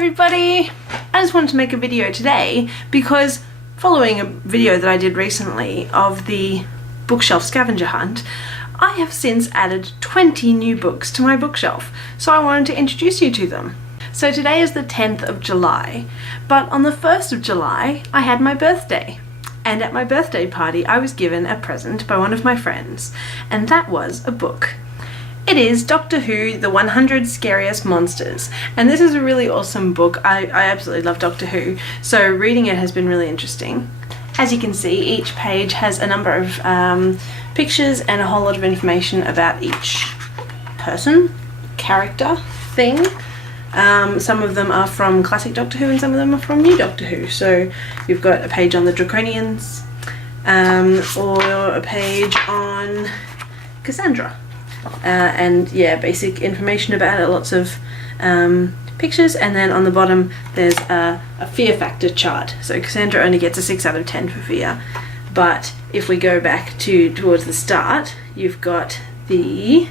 everybody! I just wanted to make a video today because following a video that I did recently of the bookshelf scavenger hunt, I have since added 20 new books to my bookshelf, so I wanted to introduce you to them. So today is the 10th of July, but on the 1st of July I had my birthday. And at my birthday party I was given a present by one of my friends, and that was a book. It is Doctor Who, The 100 Scariest Monsters, and this is a really awesome book. I absolutely love Doctor Who, so reading it has been really interesting. As you can see, each page has a number of pictures and a whole lot of information about each person, character, thing. Some of them are from classic Doctor Who and some of them are from new Doctor Who. So you've got a page on the Draconians, or a page on Cassandra. And yeah, basic information about it, lots of pictures, and then on the bottom there's a fear factor chart. So Cassandra only gets a 6 out of 10 for fear, but if we go back towards the start, you've got the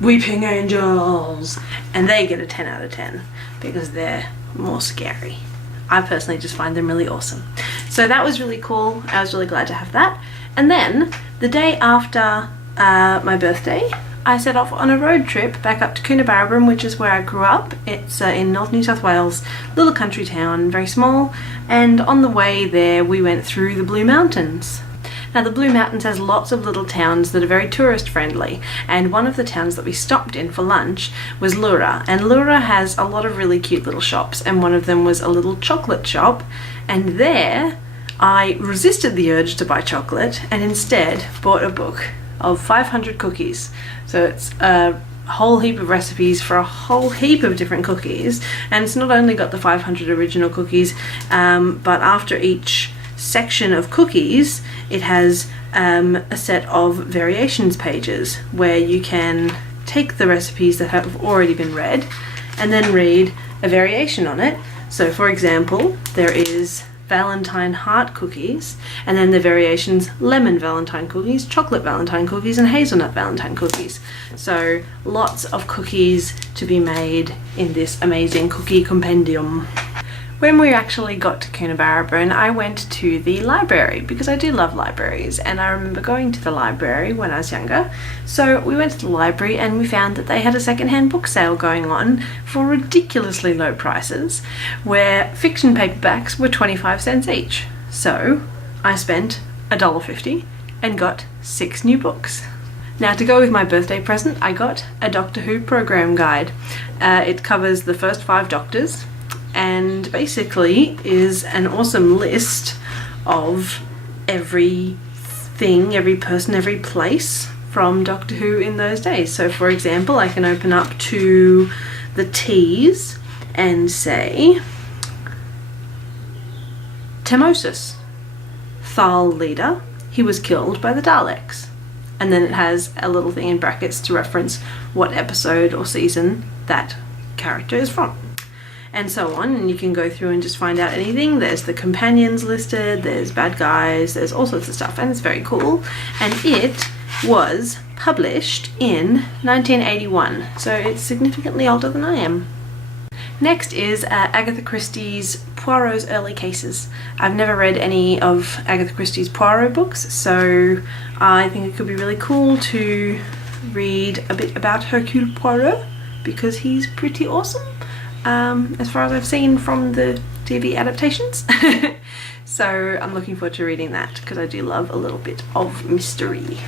Weeping Angels, and they get a 10 out of 10 because they're more scary. I personally just find them really awesome. So that was really cool. I was really glad to have that. And then the day after my birthday, I set off on a road trip back up to Coonabarabran, which is where I grew up. It's in North New South Wales, little country town, very small, and on the way there we went through the Blue Mountains. Now the Blue Mountains has lots of little towns that are very tourist friendly, and one of the towns that we stopped in for lunch was Leura, and Leura has a lot of really cute little shops, and one of them was a little chocolate shop, and there I resisted the urge to buy chocolate and instead bought a book of 500 cookies. So it's a whole heap of recipes for a whole heap of different cookies, and it's not only got the 500 original cookies, but after each section of cookies it has a set of variations pages where you can take the recipes that have already been read and then read a variation on it. So for example, there is Valentine heart cookies, and then the variations lemon Valentine cookies, chocolate Valentine cookies, and hazelnut Valentine cookies. So lots of cookies to be made in this amazing cookie compendium. When we actually got to Coonabarabran, I went to the library because I do love libraries, and I remember going to the library when I was younger. So we went to the library and we found that they had a secondhand book sale going on for ridiculously low prices, where fiction paperbacks were 25 cents each. So I spent $1.50 and got 6 new books. Now, to go with my birthday present, I got a Doctor Who program guide. It covers the first 5 Doctors, and basically is an awesome list of everything, every person, every place from Doctor Who in those days. So for example, I can open up to the T's and say Temosis, Thal leader, he was killed by the Daleks. And then it has a little thing in brackets to reference what episode or season that character is from, and so on. And you can go through and just find out anything. There's the companions listed, there's bad guys, there's all sorts of stuff, and it's very cool. And it was published in 1981, so it's significantly older than I am. Next is Agatha Christie's Poirot's Early Cases. I've never read any of Agatha Christie's Poirot books, so I think it could be really cool to read a bit about Hercule Poirot because he's pretty awesome. As far as I've seen from the TV adaptations. So I'm looking forward to reading that because I do love a little bit of mystery.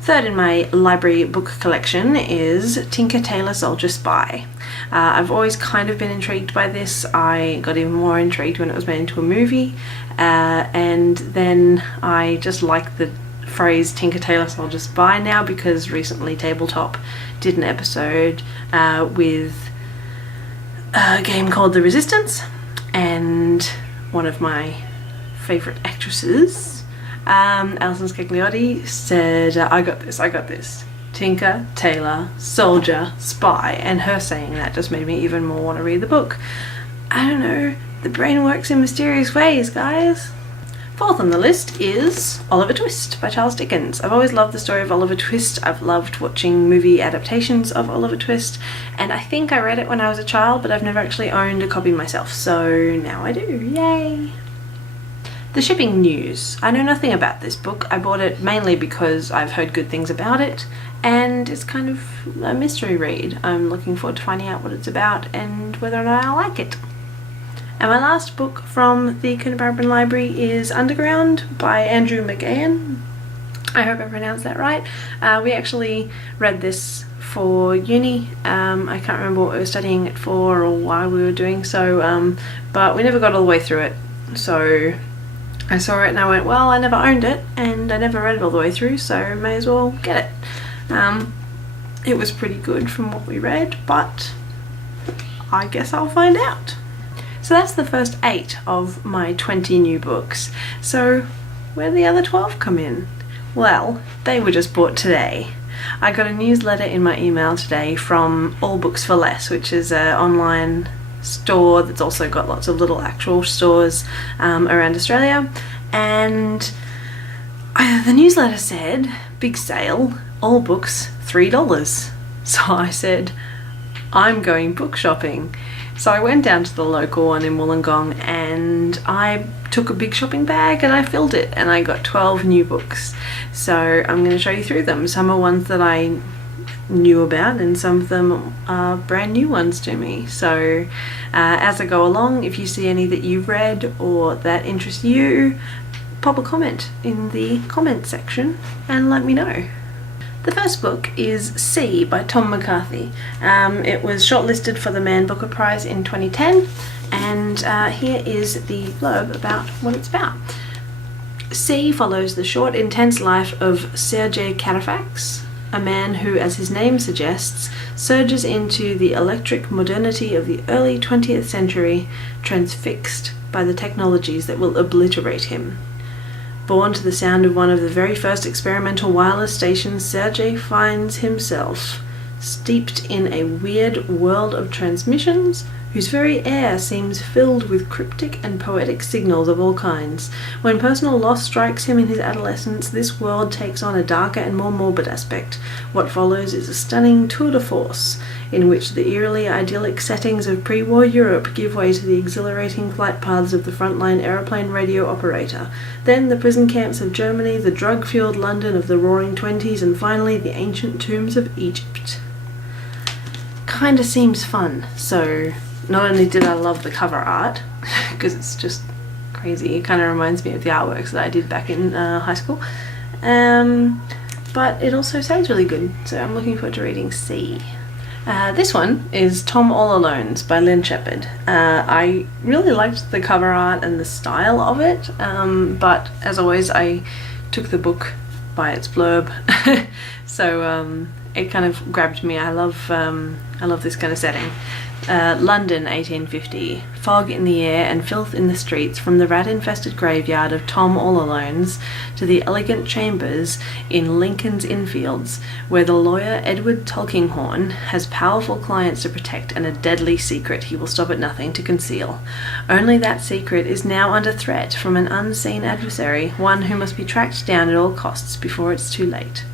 Third in my library book collection is Tinker Tailor Soldier Spy. I've always kind of been intrigued by this. I got even more intrigued when it was made into a movie, and then I just like the phrase Tinker Tailor Soldier Spy now because recently Tabletop did an episode with a game called The Resistance, and one of my favourite actresses, Alison Scagliotti, said, I got this, Tinker, Tailor, Soldier, Spy, and her saying that just made me even more want to read the book. I don't know, the brain works in mysterious ways, guys. Fourth on the list is Oliver Twist by Charles Dickens. I've always loved the story of Oliver Twist. I've loved watching movie adaptations of Oliver Twist, and I think I read it when I was a child, but I've never actually owned a copy myself, so now I do. Yay! The Shipping News. I know nothing about this book. I bought it mainly because I've heard good things about it, and it's kind of a mystery read. I'm looking forward to finding out what it's about and whether or not I'll like it. And my last book from the Coonabarabran Library is Underground by Andrew McGahon. I hope I pronounced that right. We actually read this for uni. I can't remember what we were studying it for or why we were doing so, but we never got all the way through it. So I saw it and I went, well, I never owned it and I never read it all the way through, so may as well get it. It was pretty good from what we read, but I guess I'll find out. So that's the first 8 of my 20 new books. So where do the other 12 come in? Well, they were just bought today. I got a newsletter in my email today from All Books for Less, which is an online store that's also got lots of little actual stores around Australia. And the newsletter said, big sale, all books $3. So I said, I'm going book shopping. So I went down to the local one in Wollongong and I took a big shopping bag and I filled it and I got 12 new books. So I'm going to show you through them. Some are ones that I knew about and some of them are brand new ones to me. So as I go along, if you see any that you've read or that interest you, pop a comment in the comment section and let me know. The first book is C by Tom McCarthy. It was shortlisted for the Man Booker Prize in 2010, and here is the blurb about what it's about. C follows the short, intense life of Sergei Karafax, a man who, as his name suggests, surges into the electric modernity of the early 20th century, transfixed by the technologies that will obliterate him. Born to the sound of one of the very first experimental wireless stations, Sergei finds himself steeped in a weird world of transmissions whose very air seems filled with cryptic and poetic signals of all kinds. When personal loss strikes him in his adolescence, this world takes on a darker and more morbid aspect. What follows is a stunning tour de force, in which the eerily idyllic settings of pre-war Europe give way to the exhilarating flight paths of the frontline aeroplane radio operator. Then the prison camps of Germany, the drug-fueled London of the Roaring Twenties, and finally the ancient tombs of Egypt. Kinda seems fun, so not only did I love the cover art, because it's just crazy, it kind of reminds me of the artworks that I did back in high school, but it also sounds really good, so I'm looking forward to reading C. This one is Tom All Alone's by Lynn Shepherd. I really liked the cover art and the style of it, but as always I took the book by its blurb, so it kind of grabbed me. I love this kind of setting. London, 1850. Fog in the air and filth in the streets, from the rat-infested graveyard of Tom All Alone's to the elegant chambers in Lincoln's Inn Fields, where the lawyer Edward Tulkinghorn has powerful clients to protect and a deadly secret he will stop at nothing to conceal. Only that secret is now under threat from an unseen adversary, one who must be tracked down at all costs before it's too late.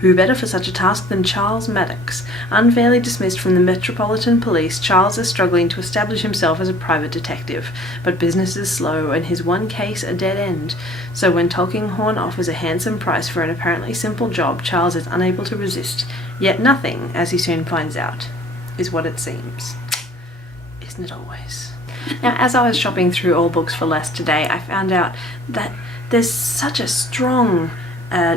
Who better for such a task than Charles Maddox? Unfairly dismissed from the Metropolitan Police, Charles is struggling to establish himself as a private detective, but business is slow and his one case a dead end. So when Tulkinghorn offers a handsome price for an apparently simple job, Charles is unable to resist. Yet nothing, as he soon finds out, is what it seems. Isn't it always? Now, as I was shopping through All Books for Less today, I found out that there's such a strong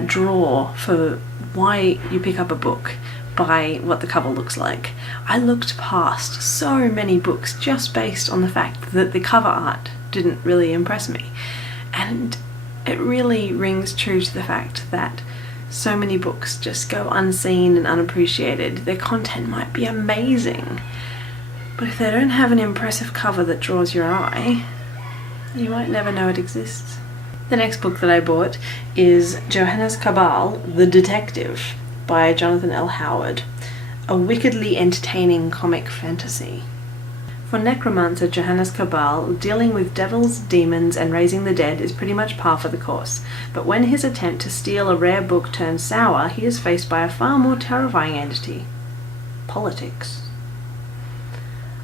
draw for why you pick up a book by what the cover looks like. I looked past so many books just based on the fact that the cover art didn't really impress me, and it really rings true to the fact that so many books just go unseen and unappreciated. Their content might be amazing, but if they don't have an impressive cover that draws your eye, you might never know it exists. The next book that I bought is Johannes Cabal, The Detective by Jonathan L. Howard, a wickedly entertaining comic fantasy. For necromancer Johannes Cabal, dealing with devils, demons, and raising the dead is pretty much par for the course. But when his attempt to steal a rare book turns sour, he is faced by a far more terrifying entity: politics.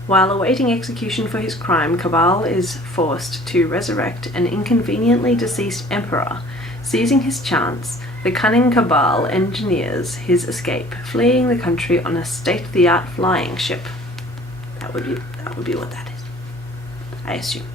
While awaiting execution for his crime, Cabal is forced to resurrect an inconveniently deceased emperor. Seizing his chance, the cunning Cabal engineers his escape, fleeing the country on a state-of-the-art flying ship. That would be what that is, I assume.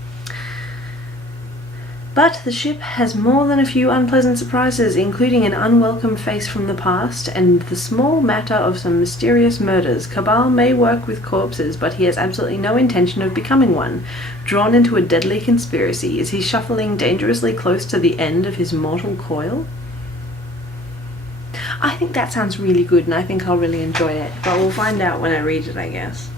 But the ship has more than a few unpleasant surprises, including an unwelcome face from the past and the small matter of some mysterious murders. Cabal may work with corpses, but he has absolutely no intention of becoming one. Drawn into a deadly conspiracy, is he shuffling dangerously close to the end of his mortal coil? I think that sounds really good, and I think I'll really enjoy it, but we'll find out when I read it, I guess.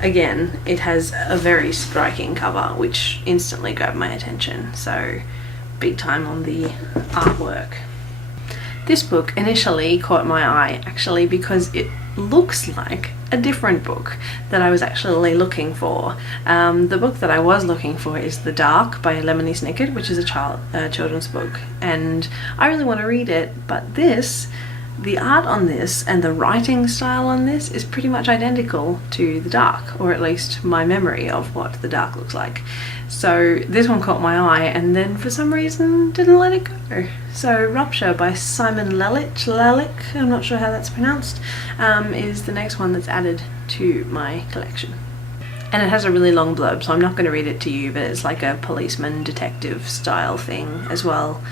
Again, it has a very striking cover, which instantly grabbed my attention, so big time on the artwork. This book initially caught my eye, actually, because it looks like a different book that I was actually looking for. The book that I was looking for is The Dark by Lemony Snicket, which is a children's book, and I really want to read it, but the art on this and the writing style on this is pretty much identical to The Dark, or at least my memory of what The Dark looks like. So this one caught my eye, and then for some reason didn't let it go. So Rupture by Simon Lalick, I'm not sure how that's pronounced, is the next one that's added to my collection. And it has a really long blurb, so I'm not going to read it to you, but it's like a policeman detective style thing as well.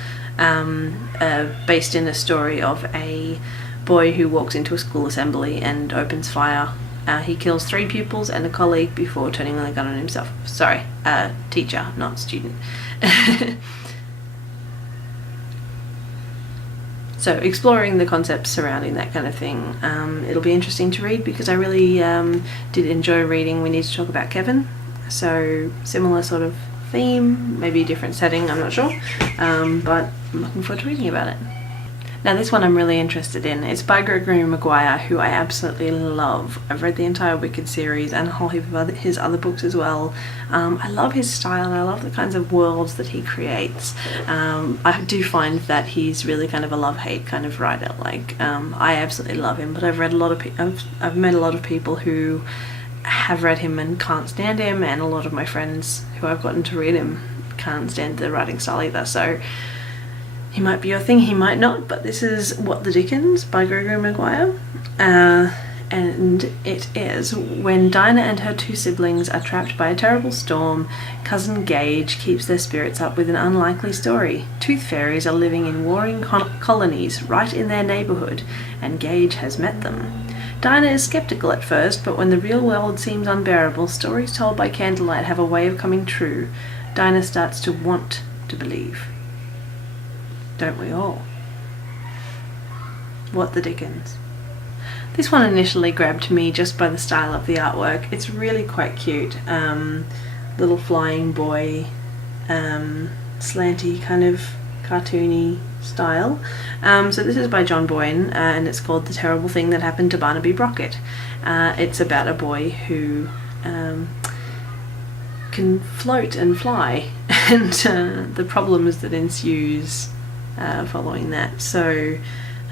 Based in a story of a boy who walks into a school assembly and opens fire. He kills 3 pupils and a colleague before turning the gun on himself. Sorry, teacher, not student. So exploring the concepts surrounding that kind of thing. It'll be interesting to read because I really did enjoy reading We Need to Talk About Kevin. So similar sort of theme, maybe a different setting, I'm not sure, but I'm looking forward to reading about it. Now this one I'm really interested in. It's by Gregory Maguire, who I absolutely love. I've read the entire Wicked series and a whole heap of his other books as well. I love his style and I love the kinds of worlds that he creates. I do find that he's really kind of a love-hate kind of writer. Like, I absolutely love him, but I've met a lot of people who have read him and can't stand him, and a lot of my friends who I've gotten to read him can't stand the writing style either, so he might be your thing, he might not, but this is What the Dickens by Gregory Maguire, and it is when Dinah and her 2 siblings are trapped by a terrible storm, cousin Gage keeps their spirits up with an unlikely story. Tooth fairies are living in warring colonies right in their neighbourhood, and Gage has met them. Dinah is skeptical at first, but when the real world seems unbearable, stories told by candlelight have a way of coming true. Dinah starts to want to believe. Don't we all? What the Dickens. This one initially grabbed me just by the style of the artwork. It's really quite cute. Little flying boy, slanty kind of cartoony style. So this is by John Boyne, and it's called The Terrible Thing That Happened to Barnaby Brockett. It's about a boy who can float and fly, and the problems that ensues following that. So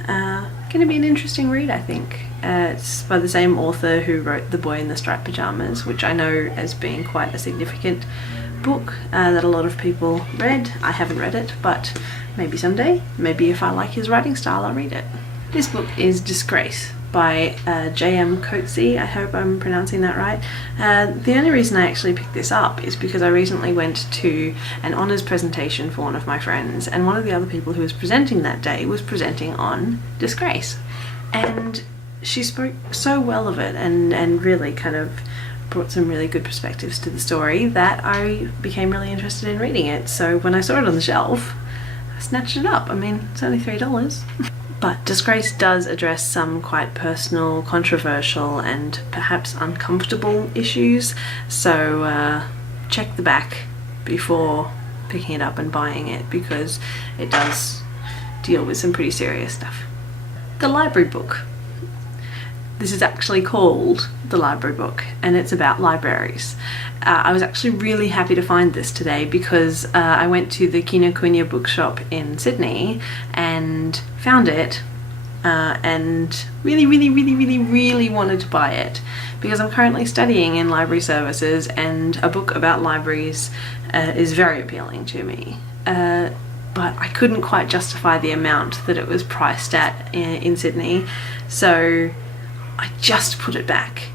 going to be an interesting read, I think. It's by the same author who wrote The Boy in the Striped Pyjamas, which I know as being quite a significant book that a lot of people read. I haven't read it, but maybe someday. Maybe if I like his writing style, I'll read it. This book is Disgrace by J.M. Coetzee. I hope I'm pronouncing that right. The only reason I actually picked this up is because I recently went to an honours presentation for one of my friends, and one of the other people who was presenting that day was presenting on Disgrace. And she spoke so well of it and really kind of brought some really good perspectives to the story that I became really interested in reading it. So when I saw it on the shelf, I snatched it up. I mean, it's only $3. But Disgrace does address some quite personal, controversial, and perhaps uncomfortable issues, so check the back before picking it up and buying it, because it does deal with some pretty serious stuff. The Library Book. This is actually called The Library Book, and it's about libraries. I was actually really happy to find this today because I went to the Kinokuniya bookshop in Sydney and found it and really wanted to buy it because I'm currently studying in library services, and a book about libraries is very appealing to me. But I couldn't quite justify the amount that it was priced at in Sydney, so I just put it back,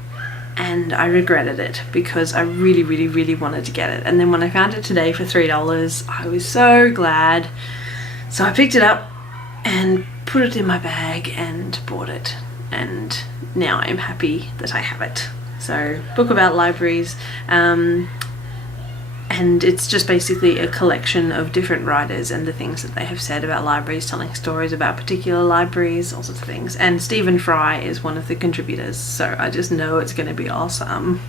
and I regretted it because I really wanted to get it. And then when I found it today for $3, I was so glad. So I picked it up and put it in my bag and bought it, and now I'm happy that I have it. So, book about libraries, and it's just basically a collection of different writers and the things that they have said about libraries, telling stories about particular libraries, all sorts of things. And Stephen Fry is one of the contributors, so I just know it's going to be awesome.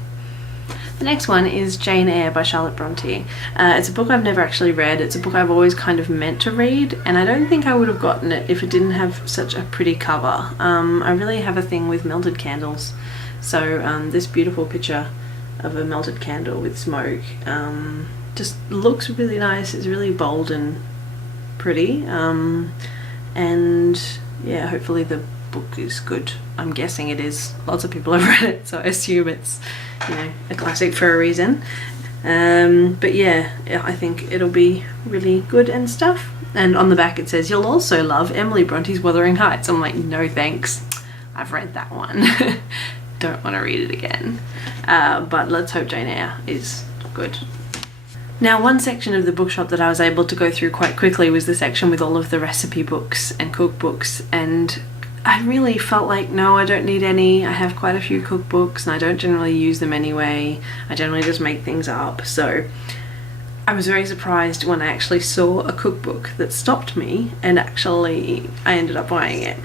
The next one is Jane Eyre by Charlotte Bronte. It's a book I've never actually read. It's a book I've always kind of meant to read, and I don't think I would have gotten it if it didn't have such a pretty cover. I really have a thing with melted candles, so this beautiful picture of a melted candle with smoke just looks really nice. It's really bold and pretty, and yeah, hopefully the book is good. I'm guessing it is. Lots of people have read it, so I assume it's, you know, a classic for a reason. But yeah, I think it'll be really good and stuff. And on the back it says, "You'll also love Emily Bronte's Wuthering Heights." I'm like, no thanks, I've read that one. Don't want to read it again. But let's hope Jane Eyre is good. Now, one section of the bookshop that I was able to go through quite quickly was the section with all of the recipe books and cookbooks, and I really felt like, no, I don't need any. I have quite a few cookbooks and I don't generally use them anyway. I generally just make things up. So I was very surprised when I actually saw a cookbook that stopped me, and actually I ended up buying it.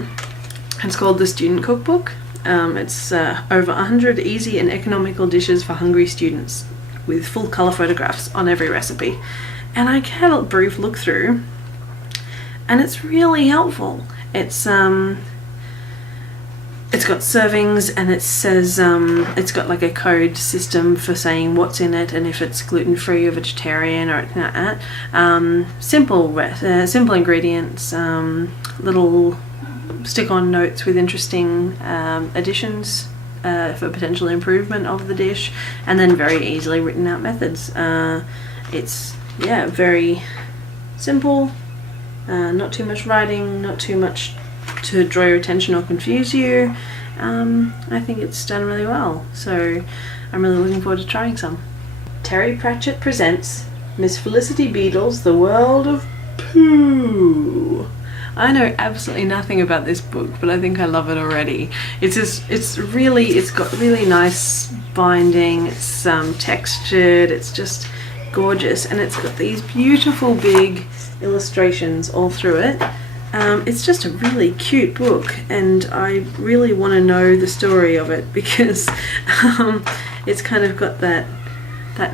It's called The Student Cookbook. It's over 100 easy and economical dishes for hungry students with full colour photographs on every recipe. And I had a brief look through, and it's really helpful. It's got servings, and it says it's got like a code system for saying what's in it and if it's gluten-free or vegetarian or anything like that. Simple ingredients, little stick-on notes with interesting additions for potential improvement of the dish, and then very easily written out methods. It's, yeah, very simple, not too much writing, not too much to draw your attention or confuse you. I think it's done really well, so I'm really looking forward to trying some. Terry Pratchett presents Miss Felicity Beadle's The World of Pooh. I know absolutely nothing about this book, but I think I love it already. It's got really nice binding, it's textured, it's just gorgeous, and it's got these beautiful big illustrations all through it. It's just a really cute book, and I really want to know the story of it because it's kind of got that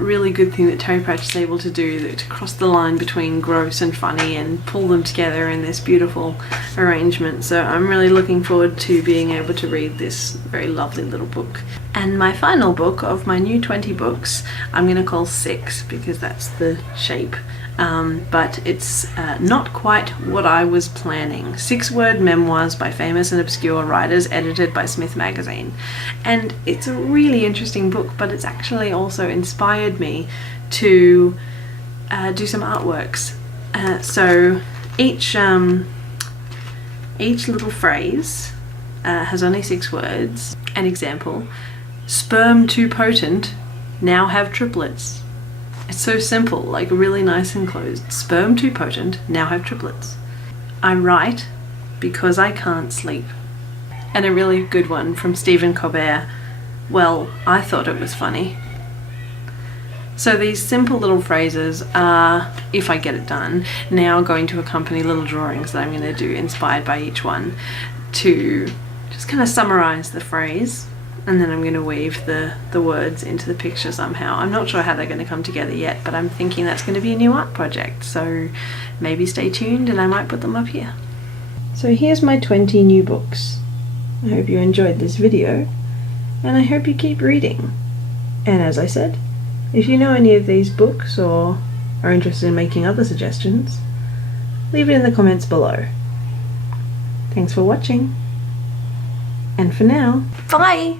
really good thing that Terry Pratchett's able to do, to cross the line between gross and funny and pull them together in this beautiful arrangement. So I'm really looking forward to being able to read this very lovely little book. And my final book of my new 20 books, I'm going to call 6 because that's the shape. But it's not quite what I was planning. 6-word memoirs by famous and obscure writers, edited by Smith Magazine. And it's a really interesting book, but it's actually also inspired me to do some artworks. So each little phrase has only 6 words. An example: sperm too potent, now have triplets. It's so simple, like really nice and closed. Sperm too potent, now have triplets. I write because I can't sleep. And a really good one from Stephen Colbert: well, I thought it was funny. So these simple little phrases are, if I get it done, now going to accompany little drawings that I'm going to do inspired by each one to just kind of summarize the phrase. And then I'm going to weave the words into the picture somehow. I'm not sure how they're going to come together yet, but I'm thinking that's going to be a new art project. So maybe stay tuned and I might put them up here. So here's my 20 new books. I hope you enjoyed this video, and I hope you keep reading. And as I said, if you know any of these books or are interested in making other suggestions, leave it in the comments below. Thanks for watching, and for now, bye!